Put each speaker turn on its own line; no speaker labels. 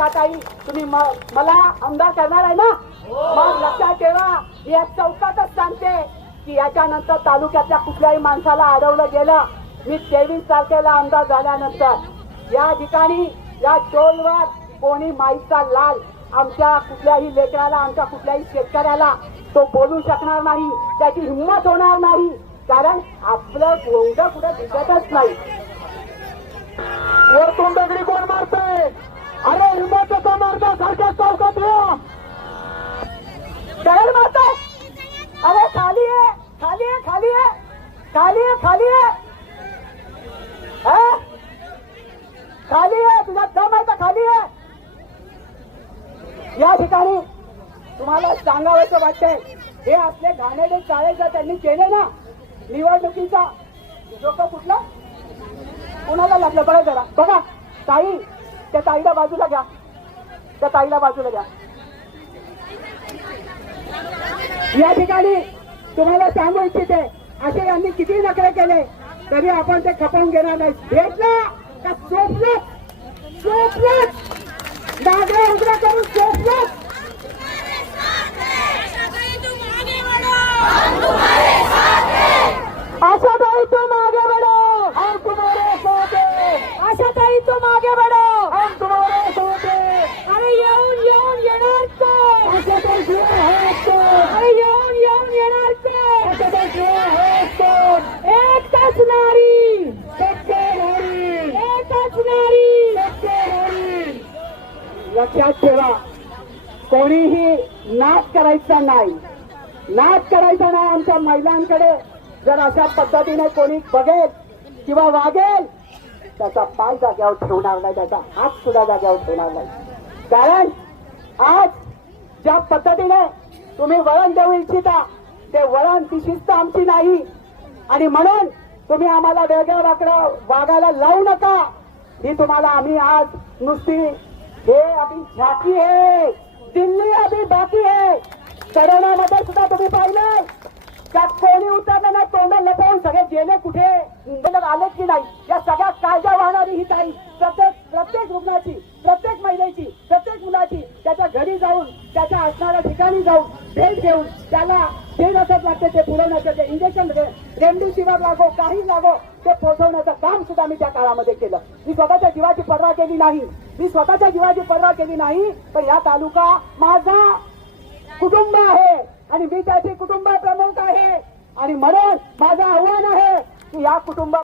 म- मला आमदार करणार आहे ना? मग लक्षात ठेवा या चौकातच सांगते की याच्यानंतर तालुक्यातल्या कुठल्याही माणसाला अडवलं गेलं मी तेवीस तारखेला आमदार झाल्यानंतर. या ठिकाणी या टोलवर कोणी माईचा लाल आमच्या कुठल्याही लेकराला आमच्या कुठल्याही शेतकऱ्याला तो बोलू शकणार नाही त्याची हिंमत होणार नाही कारण आपलं गोंग कुठे दिसतच नाही.
वरतून दगडी कोण मारतय अरे हिंमतचा मारता सारख्या चौकात या
दगड मारताय अरे खाली आहे खाली आहे खाली आहे खाली आहे खाली आहे खाली आहे तुझा दम आहे का खाली आहे या ठिकाणी तुम्हाला सांगावंसं वाटतंय हे आपले घाणेडे चाळेचा त्यांनी केले ना? निवडणुकीचा डोकं कुठला कुणाला लागलं? बघा जरा. बघा ताई त्या ताईला बाजूला घ्या. त्या ताईला बाजूला द्या. या ठिकाणी तुम्हाला सांगू इच्छिते असे यांनी किती नखरे केले तरी आपण ते खपवून घेणार नाही. भेटलं का चोपलं चोपलं नागरे उघडा करून चोपलं लक्षात ठेवा कोणीही नाच करायचा नाही. नाच करायचा नाही आमच्या महिलांकडे. जर अशा पद्धतीने कोणी बघेल किंवा वागेल त्याचा पाय जाग्यावर ठेवणार नाही त्याचा हात सुद्धा जाग्यावर ठेवणार नाही. कारण आज ज्या पद्धतीने तुम्ही वळण देऊ इच्छिता ते वळण ती शिस्त आमची नाही. आणि म्हणून तुम्ही आम्हाला वेगळ्या वाकडं वागायला लावू नका. ही तुम्हाला आम्ही आज नुसती हे अभी झाकी आहे दिल्ली अभी बाकी आहे करोनामध्ये सुद्धा तुम्ही पाहिलं त्यात कोणी उतरलं नाही तोंड लपवून सगळे गेले कुठे? मुंबईला की नाही? या सगळ्या काळजा वाहणारी ही ताई प्रत्येक प्रत्येक रुग्णाची प्रत्येक महिलेची प्रत्येक मुलाची त्याच्या घरी जाऊन त्याच्या असणाऱ्या ठिकाणी जाऊन भेट घेऊन त्याला जे नसत लागते ते पुरवण्याचं ते इंजेक्शन रेमडेसिवीर लागो काही लागो ते पोहोचवण्याचं काम सुद्धा मी त्या काळामध्ये केलं. मी स्वतःच्या जीवाची पर्वा केली नाही. मी स्वतःच्या जीवाची पर्वा केली नाही पण या तालुका माझा कुटुंब आहे. आणि मी त्याचे कुटुंब प्रमुख आहे. आणि म्हणून माझं आव्हान आहे की या कुटुंब